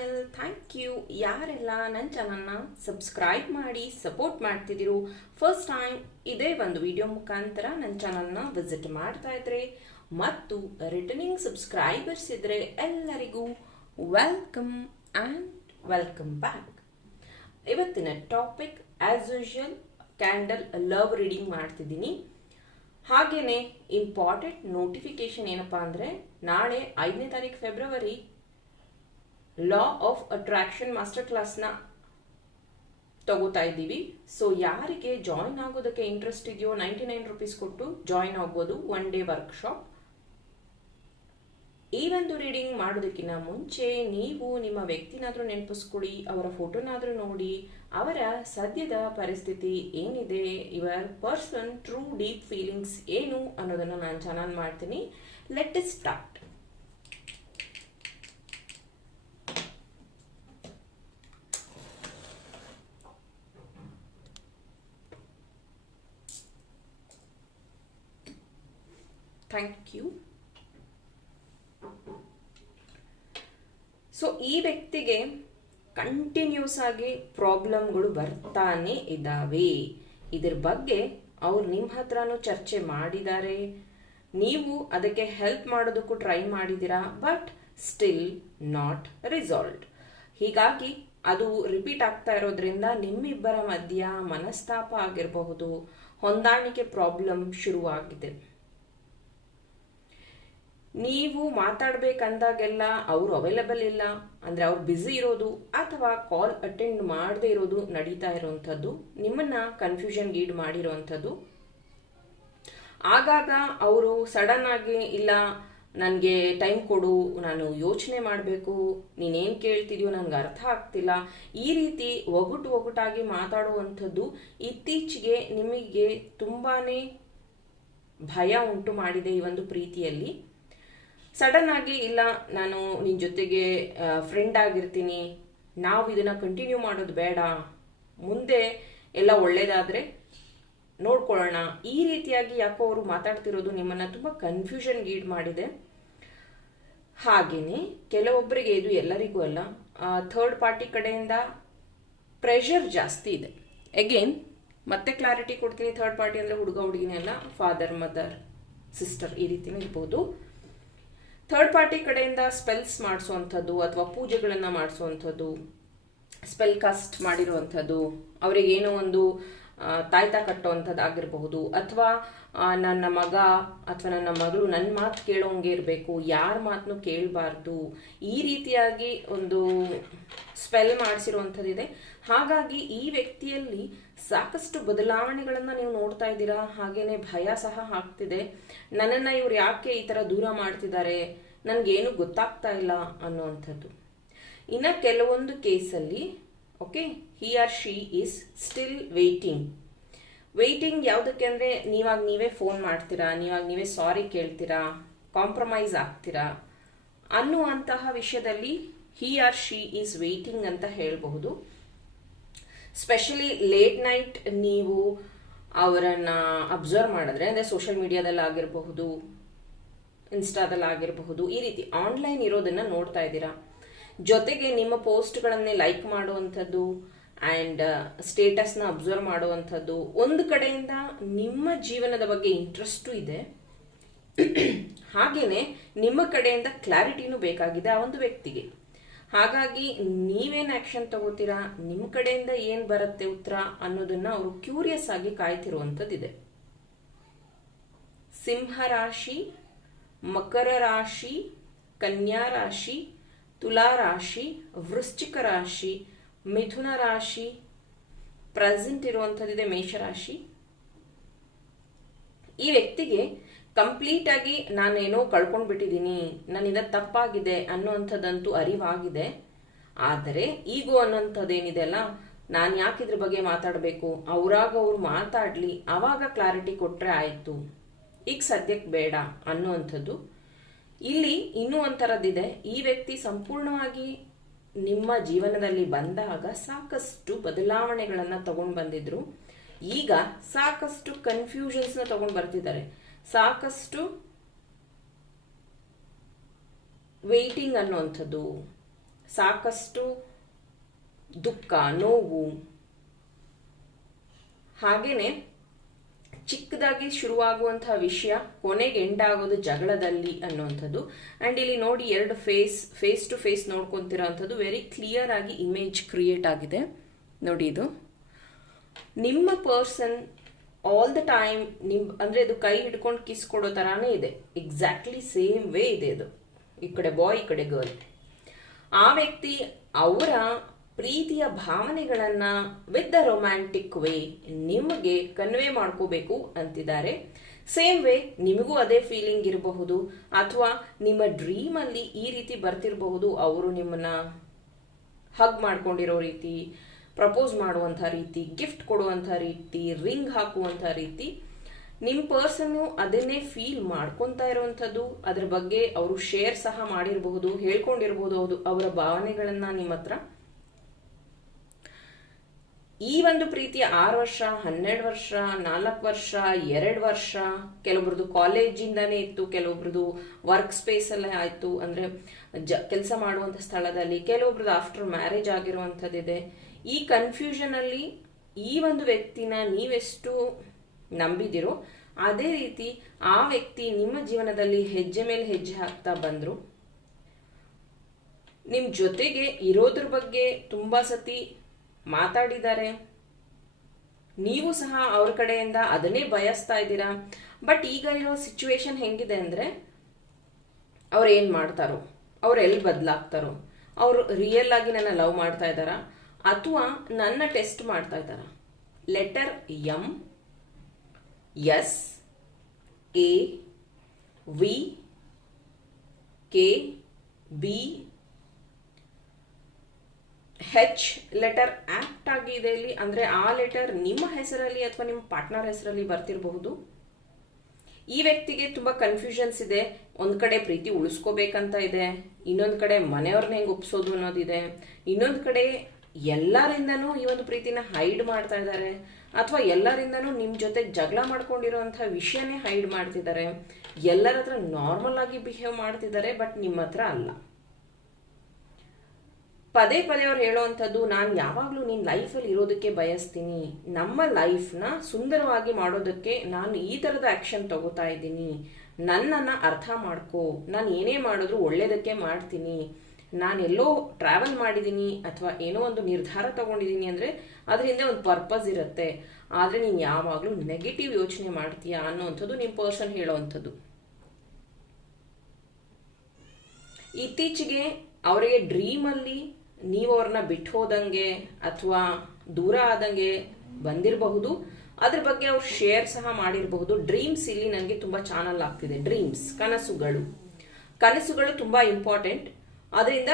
Channel thank you ಯಾರೆಲ್ಲ ನನ್ನ ಚಾನಲ್ನ ಸಬ್ಸ್ಕ್ರೈಬ್ ಮಾಡಿ ಸಪೋರ್ಟ್ ಮಾಡ್ತಿದ್ದೀರು ಫಸ್ಟ್ ಟೈಮ್ ಇದೇ ಒಂದು ವಿಡಿಯೋ ಮುಖಾಂತರ ನನ್ನ ಚಾನಲ್ನ ವಿಸಿಟ್ ಮಾಡ್ತಾ ಇದ್ರೆ ಮತ್ತು ರಿಟರ್ನಿಂಗ್ ಸಬ್ಸ್ಕ್ರೈಬರ್ಸ್ ಇದ್ರೆ ಎಲ್ಲರಿಗೂ ವೆಲ್ಕಮ್ ಆ್ಯಂಡ್ ವೆಲ್ಕಮ್ ಬ್ಯಾಕ್ ಇವತ್ತಿನ topic as usual candle love reading ಮಾಡ್ತಿದ್ದೀನಿ. ಹಾಗೇನೆ ಇಂಪಾರ್ಟೆಂಟ್ ನೋಟಿಫಿಕೇಶನ್ ಏನಪ್ಪಾ ಅಂದರೆ ನಾಳೆ ಐದನೇ ತಾರೀಕು February law of attraction master ಕ್ಲಾಸ್ನ ತಗೋತಾ ಇದ್ದೀವಿ. ಸೊ ಯಾರಿಗೆ ಜಾಯಿನ್ ಆಗೋದಕ್ಕೆ ಇಂಟ್ರೆಸ್ಟ್ ಇದೆಯೋ ನೈಂಟಿ ನೈನ್ ರುಪೀಸ್ ಕೊಟ್ಟು ಜಾಯಿನ್ ಆಗ್ಬೋದು ಒನ್ ಡೇ ವರ್ಕ್ಶಾಪ್ ಈ ಒಂದು ರೀಡಿಂಗ್ ಮಾಡೋದಕ್ಕಿಂತ ಮುಂಚೆ ನೀವು ನಿಮ್ಮ ವ್ಯಕ್ತಿನಾದರೂ ನೆನಪಿಸ್ಕೊಳ್ಳಿ, ಅವರ ಫೋಟೋನಾದರೂ ನೋಡಿ, ಅವರ ಸದ್ಯದ ಪರಿಸ್ಥಿತಿ ಏನಿದೆ ಇವರ್ ಪರ್ಸನ್ ಟ್ರೂ ಡೀಪ್ ಫೀಲಿಂಗ್ಸ್ ಏನು ಅನ್ನೋದನ್ನು ನಾನು ಚೆನ್ನಾಗಿ ಮಾಡ್ತೀನಿ. Let us start thank you so ಈ ವ್ಯಕ್ತಿಗೆ ಕಂಟಿನ್ಯೂಸ್ ಆಗಿ ಪ್ರಾಬ್ಲಮ್ಗಳು ಬರ್ತಾನೆ ಇದ್ದಾವೆ. ಇದ್ರ ಬಗ್ಗೆ ಅವ್ರು ನಿಮ್ಮ ಹತ್ರನೂ ಚರ್ಚೆ ಮಾಡಿದ್ದಾರೆ ನೀವು ಅದಕ್ಕೆ ಹೆಲ್ಪ್ ಮಾಡೋದಕ್ಕೂ ಟ್ರೈ ಮಾಡಿದ್ದೀರಾ ಬಟ್ ಸ್ಟಿಲ್ ನಾಟ್ ರಿಸಾಲ್ವ್ಡ್ ಹೀಗಾಗಿ ಅದು ರಿಪೀಟ್ ಆಗ್ತಾ ಇರೋದ್ರಿಂದ ನಿಮ್ಮಿಬ್ಬರ ಮಧ್ಯ ಮನಸ್ತಾಪ ಆಗಿರಬಹುದು. ಹೊಂದಾಣಿಕೆ ಪ್ರಾಬ್ಲಮ್ ಶುರುವಾಗಿದೆ. ನೀವು ಮಾತಾಡ್ಬೇಕಂದಾಗೆಲ್ಲ ಅವರು ಅವೈಲಬಲ್ ಇಲ್ಲ. ಅಂದ್ರೆ ಅವ್ರು ಬ್ಯುಸಿ ಇರೋದು ಅಥವಾ ಕಾಲ್ ಅಟೆಂಡ್ ಮಾಡದೇ ಇರೋದು ನಡೀತಾ ಇರುವಂಥದ್ದು ನಿಮ್ಮನ್ನ ಕನ್ಫ್ಯೂಷನ್ ಗೀಡ್ ಮಾಡಿರುವಂಥದ್ದು ಆಗಾಗ ಅವರು ಸಡನ್ ಆಗಿ ಇಲ್ಲ, ನನಗೆ ಟೈಮ್ ಕೊಡು, ನಾನು ಯೋಚನೆ ಮಾಡಬೇಕು, ನೀನೇನು ಕೇಳ್ತಿದ್ಯೋ ನನಗೆ ಅರ್ಥ ಆಗ್ತಿಲ್ಲ. ಈ ರೀತಿ ಒಗುಟು ಒಗುಟಾಗಿ ಮಾತಾಡುವಂಥದ್ದು ಇತ್ತೀಚೆಗೆ ನಿಮಗೆ ತುಂಬಾನೇ ಭಯ ಉಂಟು ಮಾಡಿದೆ ಈ ಒಂದು ಪ್ರೀತಿಯಲ್ಲಿ. ಸಡನ್ ಆಗಿ ಇಲ್ಲ, ನಾನು ನಿನ್ನ ಜೊತೆಗೆ ಫ್ರೆಂಡ್ ಆಗಿರ್ತೀನಿ. ನಾವು ಇದನ್ನ ಕಂಟಿನ್ಯೂ ಮಾಡೋದು ಬೇಡ. ಮುಂದೆ ಎಲ್ಲ ಒಳ್ಳೇದಾದ್ರೆ ನೋಡ್ಕೊಳ್ಳೋಣ. ಈ ರೀತಿಯಾಗಿ ಯಾಕೋ ಅವರು ಮಾತಾಡ್ತಿರೋದು ನಿಮ್ಮನ್ನ ತುಂಬಾ ಕನ್ಫ್ಯೂಷನ್ ಗೀಡ್ ಮಾಡಿದೆ. ಹಾಗೇನೆ ಕೆಲವೊಬ್ಬರಿಗೆ ಇದು ಎಲ್ಲರಿಗೂ ಅಲ್ಲ. ಥರ್ಡ್ ಪಾರ್ಟಿ ಕಡೆಯಿಂದ ಪ್ರೆಷರ್ ಜಾಸ್ತಿ ಇದೆ. ಅಗೇನ್ ಮತ್ತೆ ಕ್ಲಾರಿಟಿ ಕೊಡ್ತೀನಿ ಥರ್ಡ್ ಪಾರ್ಟಿ ಅಂದ್ರೆ ಹುಡುಗ, ಹುಡುಗಿನೇ ಅಲ್ಲ ಫಾದರ್ ಮದರ್ ಸಿಸ್ಟರ್ ಈ ರೀತಿನೂ ಇರ್ಬೋದು. ಥರ್ಡ್ ಪಾರ್ಟಿ ಕಡೆಯಿಂದ ಸ್ಪೆಲ್ಸ್ ಮಾಡಿಸುವಂಥದ್ದು ಅಥವಾ ಪೂಜೆಗಳನ್ನು ಮಾಡಿಸುವಂಥದ್ದು ಸ್ಪೆಲ್ ಕಾಸ್ಟ್ ಮಾಡಿರುವಂಥದ್ದು ಅವರಿಗೆ ಏನೋ ಒಂದು ತಾಯ್ತ ಕಟ್ಟುವಂಥದ್ದು ಆಗಿರಬಹುದು ಅಥವಾ ನನ್ನ ಮಗ ಅಥವಾ ನನ್ನ ಮಗಳು ನನ್ನ ಮಾತು ಕೇಳೋಂಗೆ ಇರಬೇಕು, ಯಾರ ಮಾತನ್ನು ಕೇಳಬಾರ್ದು, ಈ ರೀತಿಯಾಗಿ ಒಂದು ಸ್ಪೆಲ್ ಮಾಡಿಸಿರುವಂಥದ್ದಿದೆ ಹಾಗಾಗಿ ಈ ವ್ಯಕ್ತಿಯಲ್ಲಿ ಸಾಕಷ್ಟು ಬದಲಾವಣೆಗಳನ್ನು ನೀವು ನೋಡ್ತಾ ಇದ್ದೀರಾ? ಹಾಗೇನೆ ಭಯ ಸಹ ಆಗ್ತಿದೆ. ನನ್ನನ್ನು ಇವ್ರು ಯಾಕೆ ಈ ಥರ ದೂರ ಮಾಡ್ತಿದ್ದಾರೆ? ನನಗೇನು ಗೊತ್ತಾಗ್ತಾ ಇಲ್ಲ ಅನ್ನುವಂಥದ್ದು. ಇನ್ನು ಕೆಲವೊಂದು ಕೇಸಲ್ಲಿ, okay he or she is still waiting waiting ಯಾವುದಕ್ಕೆ ಅಂದರೆ, ನೀವಾಗ ನೀವೇ ಫೋನ್ ಮಾಡ್ತೀರಾ? ನೀವಾಗ ನೀವೇ ಸಾರಿ ಕೇಳ್ತೀರಾ? ಕಾಂಪ್ರಮೈಸ್ ಆಗ್ತೀರಾ? ಅನ್ನುವಂತಹ ವಿಷಯದಲ್ಲಿ he or she is waiting ಅಂತ ಹೇಳಬಹುದು. ಸ್ಪೆಷಲಿ ಲೇಟ್ ನೈಟ್ ನೀವು ಅವರನ್ನ ಅಬ್ಸರ್ವ್ ಮಾಡಿದ್ರೆ, ಅಂದರೆ ಸೋಷಿಯಲ್ ಮೀಡಿಯಾದಲ್ಲಿ ಆಗಿರಬಹುದು ಇನ್ಸ್ಟಾದಲ್ಲಿ ಆಗಿರಬಹುದು, ಈ ರೀತಿ ಆನ್ಲೈನ್ ಇರೋದನ್ನ ನೋಡ್ತಾ ಇದ್ದೀರಾ? ಜೊತೆಗೆ ನಿಮ್ಮ ಪೋಸ್ಟ್ಗಳನ್ನೇ ಲೈಕ್ ಮಾಡುವಂಥದ್ದು ಆ್ಯಂಡ್ ಸ್ಟೇಟಸ್ನ ಅಬ್ಸರ್ವ್ ಮಾಡುವಂಥದ್ದು, ಒಂದು ಕಡೆಯಿಂದ ನಿಮ್ಮ ಜೀವನದ ಬಗ್ಗೆ ಇಂಟ್ರೆಸ್ಟು ಇದೆ. ಹಾಗೆಯೇ ನಿಮ್ಮ ಕಡೆಯಿಂದ ಕ್ಲಾರಿಟಿನೂ ಬೇಕಾಗಿದೆ ಆ ಒಂದು ವ್ಯಕ್ತಿಗೆ. ಹಾಗಾಗಿ ನೀವೇನು ಆಕ್ಷನ್ ತಗೋತೀರಾ? ನಿಮ್ಮ ಕಡೆಯಿಂದ ಏನು ಬರುತ್ತೆ ಉತ್ತರ ಅನ್ನೋದನ್ನ ಅವರು ಕ್ಯೂರಿಯಸ್ ಆಗಿ ಕಾಯ್ತಿರುವಂಥದ್ದಿದೆ. ಸಿಂಹ ರಾಶಿ, ಮಕರ ರಾಶಿ, ಕನ್ಯಾ ರಾಶಿ, ತುಲಾ ರಾಶಿ, ವೃಶ್ಚಿಕ ರಾಶಿ, ಮಿಥುನ ರಾಶಿ ಪ್ರೆಸೆಂಟ್ ಇರುವಂಥದ್ದಿದೆ ಮೇಷರಾಶಿ ಈ ವ್ಯಕ್ತಿಗೆ ಕಂಪ್ಲೀಟ್ ಆಗಿ ನಾನೇನೋ ಕಳ್ಕೊಂಡ್ಬಿಟ್ಟಿದ್ದೀನಿ ನನ್ನಿಂದ ತಪ್ಪಾಗಿದೆ ಅನ್ನುವಂಥದ್ದಂತೂ ಅರಿವಾಗಿದೆ. ಆದರೆ ಈಗೋ ಅನ್ನೋಂಥದ್ದೇನಿದೆ ಅಲ್ಲ, ನಾನು ಯಾಕೆ ಇದ್ರ ಬಗ್ಗೆ ಮಾತಾಡಬೇಕು? ಅವರಾಗ ಅವ್ರು ಮಾತಾಡಲಿ, ಅವಾಗ ಕ್ಲಾರಿಟಿ ಕೊಟ್ಟರೆ ಆಯಿತು. ಈಗ ಸದ್ಯಕ್ಕೆ ಬೇಡ ಅನ್ನುವಂಥದ್ದು. ಇಲ್ಲಿ ಇನ್ನೂ ಒಂಥರದ್ದಿದೆ, ಈ ವ್ಯಕ್ತಿ ಸಂಪೂರ್ಣವಾಗಿ ನಿಮ್ಮ ಜೀವನದಲ್ಲಿ ಬಂದಾಗ ಸಾಕಷ್ಟು ಬದಲಾವಣೆಗಳನ್ನು ತಗೊಂಡು ಬಂದಿದ್ರು. ಈಗ ಸಾಕಷ್ಟು ಕನ್ಫ್ಯೂಷನ್ಸ್ನ ತಗೊಂಡು ಬರ್ತಿದ್ದಾರೆ. ಸಾಕಷ್ಟು ವೆಯ್ಟಿಂಗ್ ಅನ್ನುವಂಥದ್ದು. ಸಾಕಷ್ಟು ದುಃಖ, ನೋವು. ಹಾಗೇನೆ ಚಿಕ್ಕದಾಗಿ ಶುರುವಾಗುವಂತಹ ವಿಷಯ ಕೊನೆಗೆ ಎಂಡ್ ಆಗೋದು ಜಗಳದಲ್ಲಿ ಅನ್ನುವಂಥದ್ದು. ಅಂಡ್ ಇಲ್ಲಿ ನೋಡಿ ಎರಡು ಫೇಸ್ ಫೇಸ್ ಟು ಫೇಸ್ ನೋಡ್ಕೊತಿರೋವಂಥದ್ದು ವೆರಿ ಕ್ಲಿಯರ್ ಆಗಿ ಇಮೇಜ್ ಕ್ರಿಯೇಟ್ ಆಗಿದೆ. ನೋಡಿ ಇದು. ನಿಮ್ಮ ಪರ್ಸನ್ ಆಲ್ ದ ಟೈಮ್ ನಿಮ್, ಅಂದ್ರೆ ಇದು ಕೈ ಹಿಡ್ಕೊಂಡು ಕಿಸ್ ಕೊಡೋ ತರಾನೇ ಇದೆ. ಎಕ್ಸಾಕ್ಟ್ಲಿ ಸೇಮ್ ವೇ ಇದೆ ಅದು. ಈ ಕಡೆ ಬಾಯ್ ಈ ಕಡೆ ಗರ್ಲ್ ಆ ವ್ಯಕ್ತಿ ಅವರ ಪ್ರೀತಿಯ ಭಾವನೆಗಳನ್ನ ವಿತ್ ದ ರೊಮ್ಯಾಂಟಿಕ್ ವೇ ನಿಮಗೆ ಕನ್ವೆ ಮಾಡ್ಕೋಬೇಕು ಅಂತಿದ್ದಾರೆ. ಸೇಮ್ ವೇ ನಿಮಗೂ ಅದೇ ಫೀಲಿಂಗ್ ಇರಬಹುದು, ಅಥವಾ ನಿಮ್ಮ ಡ್ರೀಮ್ ಅಲ್ಲಿ ಈ ರೀತಿ ಬರ್ತಿರಬಹುದು, ಅವರು ನಿಮ್ಮನ್ನ ಹಗ್ ಮಾಡ್ಕೊಂಡಿರೋ ರೀತಿ ಪ್ರಪೋಸ್ ಮಾಡುವಂಥ ರೀತಿ, ಗಿಫ್ಟ್ ಕೊಡುವಂಥ ರೀತಿ, ರಿಂಗ್ ಹಾಕುವಂಥ ರೀತಿ, ನಿಮ್ಮ ಪರ್ಸನ್ನು ಅದನ್ನೇ ಫೀಲ್ ಮಾಡ್ಕೊತಾ ಇರುವಂಥದ್ದು. ಅದ್ರ ಬಗ್ಗೆ ಅವರು ಶೇರ್ ಸಹ ಮಾಡಿರಬಹುದು ಹೇಳ್ಕೊಂಡಿರಬಹುದು ಅದು ಅವರ ಭಾವನೆಗಳನ್ನ ನಿಮ್ಮ ಹತ್ರ. ಈ ಒಂದು ಪ್ರೀತಿ ಆರು ವರ್ಷ, ಹನ್ನೆರಡು ವರ್ಷ, ನಾಲ್ಕು ವರ್ಷ, ಎರಡು ವರ್ಷ, ಕೆಲವೊಬ್ರದ್ದು ಕಾಲೇಜಿಂದಾನೇ ಇತ್ತು, ಕೆಲವೊಬ್ರದ್ದು ವರ್ಕ್ ಸ್ಪೇಸ್ ಅಲ್ಲೇ ಆಯ್ತು. ಅಂದ್ರೆ ಜ, ಕೆಲಸ ಮಾಡುವಂತ ಸ್ಥಳದಲ್ಲಿ, ಕೆಲವೊಬ್ರದ್ದು ಆಫ್ಟರ್ ಮ್ಯಾರೇಜ್ ಆಗಿರುವಂಥದ್ದಿದೆ. ಈ ಕನ್ಫ್ಯೂಷನ್ ಅಲ್ಲಿ ಈ ಒಂದು ವ್ಯಕ್ತಿನ ನೀವೆಷ್ಟು ನಂಬಿದಿರೋ, ಅದೇ ರೀತಿ ಆ ವ್ಯಕ್ತಿ ನಿಮ್ಮ ಜೀವನದಲ್ಲಿ ಹೆಜ್ಜೆ ಮೇಲೆ ಹೆಜ್ಜೆ ಹಾಕ್ತಾ ಬಂದರು. ನಿಮ್ಮ ಜೊತೆಗೆ ಇರೋದ್ರ ಬಗ್ಗೆ ತುಂಬಾ ಸತಿ ಮಾತಾಡಿದ್ದಾರೆ. ನೀವು ಸಹ ಅವ್ರ ಕಡೆಯಿಂದ ಅದನ್ನೇ ಬಯಸ್ತಾ ಇದ್ದೀರಾ. ಬಟ್ ಈಗ ಇರೋ ಸಿಚುವೇಶನ್ ಹೆಂಗಿದೆ ಅಂದ್ರೆ, ಅವ್ರು ಏನು ಮಾಡ್ತಾರೋ, ಅವ್ರು ಎಲ್ಲಿ ಬದಲಾಗ್ತಾರೋ, ಅವರು ರಿಯಲ್ ಆಗಿ ನನ್ನ ಲವ್ ಮಾಡ್ತಾ ಇದ್ದಾರಾ ಅಥವಾ ನನ್ನ ಟೆಸ್ಟ್ ಮಾಡ್ತಾ ಇದ್ದಾರೆ? Letter M, S, A, V, K, B, H letter act ಆಗಿದೆ ಇಲ್ಲಿ. ಅಂದ್ರೆ ಆ ಲೆಟರ್ ನಿಮ್ಮ ಹೆಸರಲ್ಲಿ ಅಥವಾ ನಿಮ್ಮ ಪಾರ್ಟ್ನರ್ ಹೆಸರಲ್ಲಿ ಬರ್ತಿರಬಹುದು. ಈ ವ್ಯಕ್ತಿಗೆ ತುಂಬಾ ಕನ್ಫ್ಯೂಷನ್ಸ್ ಇದೆ. ಒಂದ್ ಕಡೆ ಪ್ರೀತಿ ಉಳಿಸ್ಕೋಬೇಕಂತ ಇದೆ. ಇನ್ನೊಂದ್ ಕಡೆ ಮನೆಯವ್ರನ್ನ ಹೆಂಗ್ ಒಪ್ಸೋದು ಅನ್ನೋದಿದೆ. ಇನ್ನೊಂದ್ ಕಡೆ ಎಲ್ಲರಿಂದನೂ ಈ ಒಂದು ಪ್ರೀತಿನ ಹೈಡ್ ಮಾಡ್ತಾ ಇದ್ದಾರೆ. ಅಥವಾ ಎಲ್ಲರಿಂದನೂ ನಿಮ್ಮ ಜೊತೆ ಜಗಳ ಮಾಡ್ಕೊಂಡಿರೋಂಥ ವಿಷಯನೇ ಹೈಡ್ ಮಾಡ್ತಿದ್ದಾರೆ. ಎಲ್ಲರ ಹತ್ರ ನಾರ್ಮಲ್ ಆಗಿ ಬಿಹೇವ್ ಮಾಡ್ತಿದ್ದಾರೆ ಬಟ್ ನಿಮ್ಮ ಹತ್ರ ಅಲ್ಲ. ಪದೇ ಪದೇ ಅವ್ರು ಹೇಳೋವಂಥದ್ದು, ನಾನು ಯಾವಾಗಲೂ ನಿನ್ನ ಲೈಫಲ್ಲಿ ಇರೋದಕ್ಕೆ ಬಯಸ್ತೀನಿ. ನಮ್ಮ ಲೈಫ್ನ ಸುಂದರವಾಗಿ ಮಾಡೋದಕ್ಕೆ ನಾನು ಈ ಥರದ ಆ್ಯಕ್ಷನ್ ತಗೋತಾ ಇದ್ದೀನಿ. ನನ್ನನ್ನು ಅರ್ಥ ಮಾಡ್ಕೋ. ನಾನು ಏನೇ ಮಾಡಿದ್ರು ಒಳ್ಳೇದಕ್ಕೆ ಮಾಡ್ತೀನಿ. ನಾನು ಟ್ರಾವೆಲ್ ಮಾಡಿದ್ದೀನಿ ಅಥವಾ ಏನೋ ಒಂದು ನಿರ್ಧಾರ ತಗೊಂಡಿದ್ದೀನಿ ಅಂದರೆ ಅದ್ರ ಹಿಂದೆ ಒಂದು ಪರ್ಪಸ್ ಇರುತ್ತೆ. ಆದರೆ ನೀನು ಯಾವಾಗಲೂ ನೆಗೆಟಿವ್ ಯೋಚನೆ ಮಾಡ್ತೀಯಾ ಅನ್ನೋವಂಥದ್ದು ನಿಮ್ಮ ಪರ್ಸನ್ ಹೇಳೋವಂಥದ್ದು. ಇತ್ತೀಚೆಗೆ ಅವರಿಗೆ ಡ್ರೀಮಲ್ಲಿ ನೀವು ಅವ್ರನ್ನ ಬಿಟ್ಟು ಹೋದಂಗೆ ಅಥವಾ ದೂರ ಆದಂಗೆ ಬಂದಿರಬಹುದು. ಅದ್ರ ಬಗ್ಗೆ ಅವ್ರು ಶೇರ್ ಸಹ ಮಾಡಿರಬಹುದು. ಡ್ರೀಮ್ಸ್ ಇಲ್ಲಿ ನನಗೆ ತುಂಬ ಚಾನಲ್ ಆಗ್ತಿದೆ. ಡ್ರೀಮ್ಸ್ ಕನಸುಗಳು. ಕನಸುಗಳು ತುಂಬ ಇಂಪಾರ್ಟೆಂಟ್ ಅದರಿಂದ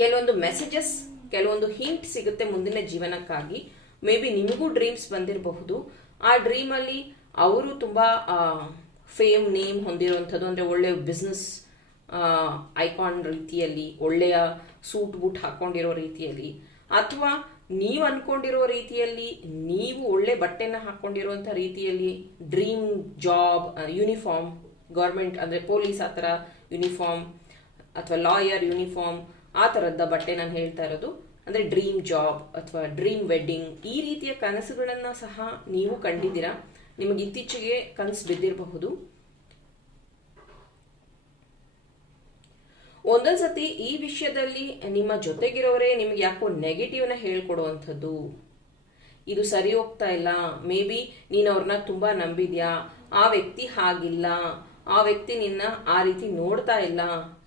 ಕೆಲವೊಂದು ಮೆಸೇಜಸ್ ಕೆಲವೊಂದು ಹಿಂಟ್ ಸಿಗುತ್ತೆ ಮುಂದಿನ ಜೀವನಕ್ಕಾಗಿ. ಮೇ ಬಿ ನಿಮಗೂ ಡ್ರೀಮ್ಸ್ ಬಂದಿರಬಹುದು. ಆ ಡ್ರೀಮಲ್ಲಿ ಅವರು ತುಂಬಾ ಫೇಮ್ ನೇಮ್ ಹೊಂದಿರುವಂಥದ್ದು ಅಂದ್ರೆ ಒಳ್ಳೆ ಬಿಸ್ನೆಸ್ ಐಕಾನ್ ರೀತಿಯಲ್ಲಿ, ಒಳ್ಳೆಯ ಸೂಟ್ ಬೂಟ್ ಹಾಕೊಂಡಿರೋ ರೀತಿಯಲ್ಲಿ. ಅಥವಾ ನೀವು ಅನ್ಕೊಂಡಿರೋ ರೀತಿಯಲ್ಲಿ, ನೀವು ಒಳ್ಳೆ ಬಟ್ಟೆನ ಹಾಕ್ಕೊಂಡಿರುವಂಥ ರೀತಿಯಲ್ಲಿ ಡ್ರೀಮ್ ಜಾಬ್ ಯೂನಿಫಾರ್ಮ್ ಗೌರ್ಮೆಂಟ್ ಅಂದ್ರೆ ಪೊಲೀಸ್ ಆ ಥರ ಯೂನಿಫಾರ್ಮ್ ಅಥವಾ ಲಾಯರ್, ಯೂನಿಫಾರ್ಮ್, ಆ ಥರದ ಬಟ್ಟೆ ನಾನು ಹೇಳ್ತಾ ಇರೋದು. ಅಂದ್ರೆ ಡ್ರೀಮ್ ಜಾಬ್ ಅಥವಾ ಡ್ರೀಮ್ ವೆಡ್ಡಿಂಗ್. ಈ ರೀತಿಯ ಕನಸುಗಳನ್ನು ಸಹ ನೀವು ಕಂಡಿದ್ದೀರಾ? ನಿಮಗೆ ಇತ್ತೀಚೆಗೆ ಕನಸು ಬಿದ್ದಿರಬಹುದು. ಒಂದೊಂದ್ಸತಿ ಈ ವಿಷಯದಲ್ಲಿ ನಿಮ್ಮ ಜೊತೆಗಿರೋರೇ ನಿಮ್ಗೆ ಯಾಕೋ ನೆಗೆಟಿವ್ನ ಹೇಳ್ಕೊಡುವಂಥದ್ದು. ಇದು ಸರಿ ಹೋಗ್ತಾ ಇಲ್ಲ. ಮೇ ಬಿ ನೀನು ಅವ್ರನ್ನ ತುಂಬಾ ನಂಬಿದ್ಯಾ? ಆ ವ್ಯಕ್ತಿ ಹಾಗಿಲ್ಲ. ಆ ವ್ಯಕ್ತಿ ನಿನ್ನ ಆ ರೀತಿ ನೋಡ್ತಾ ಇಲ್ಲ.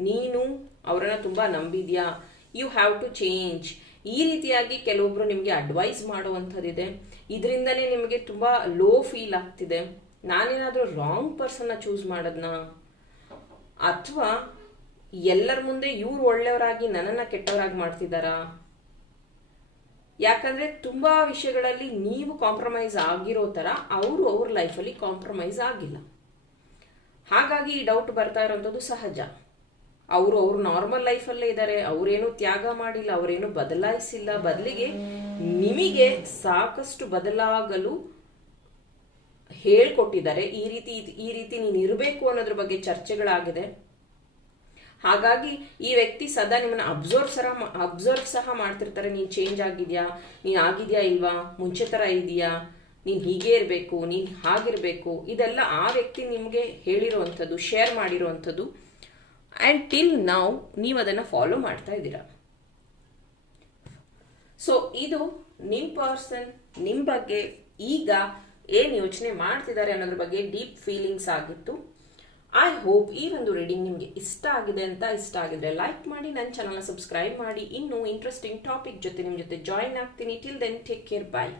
ನೀನು ಅವರನ್ನು ತುಂಬಾ ನಂಬಿದ್ಯಾ? ಯು ಹ್ಯಾವ್ ಟು ಚೇಂಜ್ ಈ ರೀತಿಯಾಗಿ ಕೆಲವೊಬ್ರು ನಿಮಗೆ ಅಡ್ವೈಸ್ ಮಾಡುವಂಥದ್ದಿದೆ. ಇದರಿಂದನೇ ನಿಮಗೆ ತುಂಬಾ ಲೋ ಫೀಲ್ ಆಗ್ತಿದೆ. ನಾನೇನಾದರೂ ರಾಂಗ್ ಪರ್ಸನ್ನ ಚೂಸ್ ಮಾಡದ್ನ? ಅಥವಾ ಎಲ್ಲರ ಮುಂದೆ ಇವ್ರು ಒಳ್ಳೆಯವರಾಗಿ ನನ್ನನ್ನ ಕೆಟ್ಟವರಾಗಿ ಮಾಡ್ತಿದ್ದಾರಾ? ಯಾಕಂದ್ರೆ ತುಂಬಾ ವಿಷಯಗಳಲ್ಲಿ ನೀವು ಕಾಂಪ್ರಮೈಸ್ ಆಗಿರೋ ತರ ಅವರು ಅವ್ರ ಲೈಫಲ್ಲಿ ಕಾಂಪ್ರಮೈಸ್ ಆಗಿಲ್ಲ. ಹಾಗಾಗಿ ಈ ಡೌಟ್ ಬರ್ತಾ ಇರೋಂಥದ್ದು ಸಹಜ. ಅವರು ಅವ್ರ ನಾರ್ಮಲ್ ಲೈಫಲ್ಲೇ ಇದ್ದಾರೆ ಅವರೇನು ತ್ಯಾಗ ಮಾಡಿಲ್ಲ, ಅವರೇನು ಬದಲಾಯಿಸಿಲ್ಲ. ಬದಲಿಗೆ ನಿಮಗೆ ಸಾಕಷ್ಟು ಬದಲಾಗಲು ಹೇಳ್ಕೊಟ್ಟಿದ್ದಾರೆ. ಈ ರೀತಿ ಈ ರೀತಿ ನೀನು ಇರಬೇಕು ಅನ್ನೋದ್ರ ಬಗ್ಗೆ ಚರ್ಚೆಗಳಾಗಿದೆ. ಹಾಗಾಗಿ ಈ ವ್ಯಕ್ತಿ ಸದಾ ನಿಮ್ಮನ್ನ ಅಬ್ಸರ್ವ್ ಸಹ ಅಬ್ಸರ್ವ್ ಸಹ ಮಾಡ್ತಿರ್ತಾರೆ. ನೀನು ಚೇಂಜ್ ಆಗಿದ್ಯಾ? ನೀನು ಆಗಿದ್ಯಾ ಇಲ್ವಾ? ಮುಂಚೆ ತರ ಇದೆಯಾ? ನೀನು ಹೀಗೆ ಇರಬೇಕು, ನೀನು ಹಾಗಿರಬೇಕು. ಇದೆಲ್ಲ ಆ ವ್ಯಕ್ತಿ ನಿಮಗೆ ಹೇಳಿರುವಂಥದ್ದು ಶೇರ್ ಮಾಡಿರೋವಂಥದ್ದು. ಆ್ಯಂಡ್ ಟಿಲ್ ನಾವು ನೀವು ಅದನ್ನು ಫಾಲೋ ಮಾಡ್ತಾ ಇದ್ದೀರಾ. ಸೊ ಇದು ನಿಮ್ಮ ಪರ್ಸನ್ ನಿಮ್ಮ ಬಗ್ಗೆ ಈಗ ಏನು ಯೋಚನೆ ಮಾಡ್ತಿದ್ದಾರೆ ಅನ್ನೋದ್ರ ಬಗ್ಗೆ ಡೀಪ್ ಫೀಲಿಂಗ್ಸ್ ಆಗಿತ್ತು. ಐ ಹೋಪ್ ಈ ಒಂದು ರೀಡಿಂಗ್ ನಿಮಗೆ ಇಷ್ಟ ಆಗಿದೆ ಅಂತ ಇಷ್ಟ ಆಗಿದ್ರೆ ಲೈಕ್ ಮಾಡಿ ನನ್ನ ಚಾನಲ್ನ ಸಬ್ಸ್ಕ್ರೈಬ್ ಮಾಡಿ. ಇನ್ನೂ ಇಂಟ್ರೆಸ್ಟಿಂಗ್ ಟಾಪಿಕ್ ಜೊತೆ ನಿಮ್ಮ ಜೊತೆ ಜಾಯಿನ್ ಆಗ್ತೀನಿ. Till then take care bye